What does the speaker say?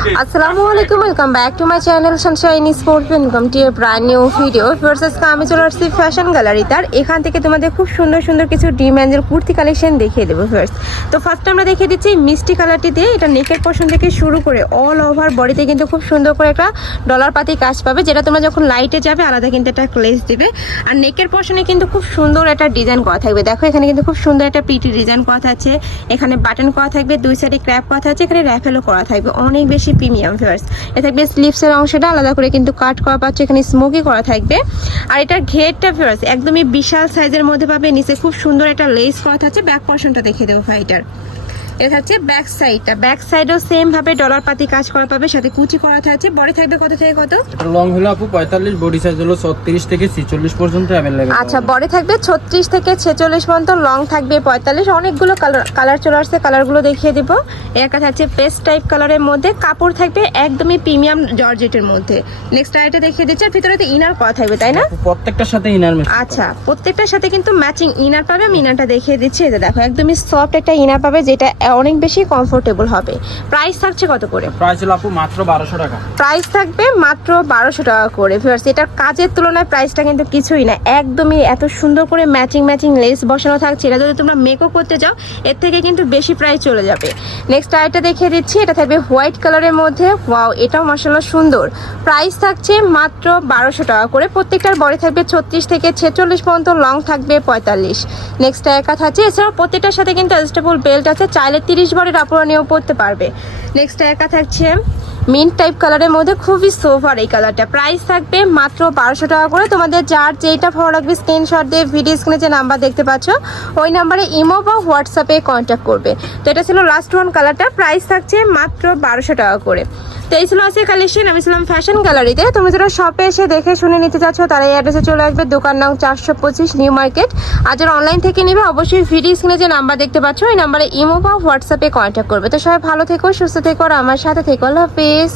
আসসালামু আলাইকুম welcome back to my channel sunshine sport welcome to a brand new video versus আমি চলে আসছি ফ্যাশন গ্যালারি তার এখান থেকে তোমাদের খুব সুন্দর সুন্দর কিছু ডিম্যান্ডের কুর্তি কালেকশন দেখিয়ে দেবো ফার্স্ট তো ফার্স্ট আমরা দেখিয়ে দিচ্ছি মিষ্টি কালারটি দিয়ে এটা নেকের পোর্শন থেকে শুরু করে অল ওভার বডিতে কিন্তু খুব সুন্দর করে একটা ডলার পাতি কাজ পাবে, যেটা তোমরা যখন লাইটে যাবে, আলাদা কিন্তু একটা ক্লেস দিবে। আর নেকের পোর্শনে কিন্তু খুব সুন্দর একটা ডিজাইন করা থাকবে। দেখো, এখানে কিন্তু খুব সুন্দর একটা পিটি ডিজাইন করা আছে এখানে বাটন করা থাকবে, দুই সাইডে ক্র্যাপ করা আছে এখানে র্যাফেলও করা থাকবে। অনেক বেশি প্রিমিয়াম ফেভার্স এ থাকবে স্লিপসের অংশটা আলাদা করে কিন্তু কাট করা পাচ্ছে, এখানে স্মোকি করা থাকবে। আর এটার ঘেরটা ফেভার্স একদমই বিশাল সাইজের মধ্যে পাবে, নিচে খুব সুন্দর একটা লেস করা থাকছে ব্যাক পোর্শনটা দেখে দেবো ভাইটার এটা থাকছে ব্যাক সাইডটা ব্যাক সাইডও সেম ভাবে ডলার পাতি কাজ করা পাবে সাথে কুচি করা থাকছে। বডি থাকবে কত থেকে কত? লং হলো আপু পঁয়তাল্লিশ বডি সাইজ হলো ছত্রিশ থেকে ছিচল্লিশ পর্যন্ত অ্যাভেলেবেল আচ্ছা বডি থাকবে ছত্রিশ থেকে ছেচল্লিশ পর্যন্ত লং থাকবে পঁয়তাল্লিশ। অনেকগুলো কালার কালার চলে আসছে কালারগুলো দেখিয়ে দিব। একটা থাকছে পেস্ট টাইপ কালারের মধ্যে। কাপড় থাকবে একদমই প্রিমিয়াম জর্জেটের মধ্যে। নেক্সট আইটা দেখিয়ে দিচ্ছি আর ভিতরে তো ইনার করা থাকবে তাই না? প্রত্যেকটার সাথে ইনার আচ্ছা প্রত্যেকটার সাথে কিন্তু ম্যাচিং ইনার পাবে। আমি ইনারটা দেখিয়ে দিচ্ছি। যে দেখো একদমই সফট একটা ইনার পাবে যেটা অনেক বেশি কমফোর্টেবল হবে। প্রাইস থাকছে কত করে? প্রাইস হলো আপু মাত্র বারোশো টাকা। প্রাইস থাকবে মাত্র বারোশো টাকা করে। ভিউয়ার্স এটার কাজের তুলনায় প্রাইসটা কিন্তু কিছুই না। একদমই এত সুন্দর করে ম্যাচিং ম্যাচিং লেস বসানো থাকছে। এটা যদি তোমরা মেকও করতে যাও এর থেকে কিন্তু বেশি প্রাইস চলে যাবে। নেক্সট আরেকটা দেখিয়ে দিচ্ছি। এটা থাকবে হোয়াইট কালারের মধ্যে। ওয়াও এটাও মাসাল্লাহ সুন্দর। প্রাইস থাকছে মাত্র বারোশো টাকা করে। প্রত্যেকটার বডি থাকবে ছত্রিশ থেকে ছেচল্লিশ পর্যন্ত লং থাকবে পঁয়তাল্লিশ। নেক্সট একা থাকছে। এছাড়াও প্রত্যেকটার সাথে কিন্তু অ্যাডজাস্টেবল বেল্ট আছে। চাইলে তিরিশ বারের অপরণীয় পড়তে পারবে। নেক্সট একা থাকছে মিন্ট টাইপ কালারের মধ্যে খুবই সোফার এই কালারটা প্রাইস থাকবে মাত্র বারোশো টাকা করে। তোমাদের যার যেইটা ভালো লাগবে স্ক্রিনশট দিয়ে ভিডিও স্ক্রিনে যে নাম্বার দেখতে পাচ্ছ, ওই নাম্বারে ইমো বা হোয়াটসঅ্যাপে কন্ট্যাক্ট করবে। তো এটা ছিল লাস্ট ওয়ান কালারটা প্রাইস থাকছে মাত্র বারোশো টাকা করে। তো এই ছিল আজকে কালেকশন আমি ছিলাম ফ্যাশন গ্যালারিতে তুমি যারা শপে এসে দেখে শুনে নিতে চাচ্ছ, তারা এই অ্যাড্রেসে চলে আসবে, দোকান নাম চারশো পঁচিশ নিউ মার্কেট আর যারা অনলাইন থেকে নেবে, অবশ্যই ভিডিও স্ক্রিনে যে নাম্বার দেখতে পাচ্ছ, ওই নাম্বারে ইমো বা হোয়াটসঅ্যাপে কন্ট্যাক্ট করবে। তো সবাই ভালো থেকো, সুস্থ থেকো, আর আমার সাথে থেকো। আল্লাহ হাফিজ।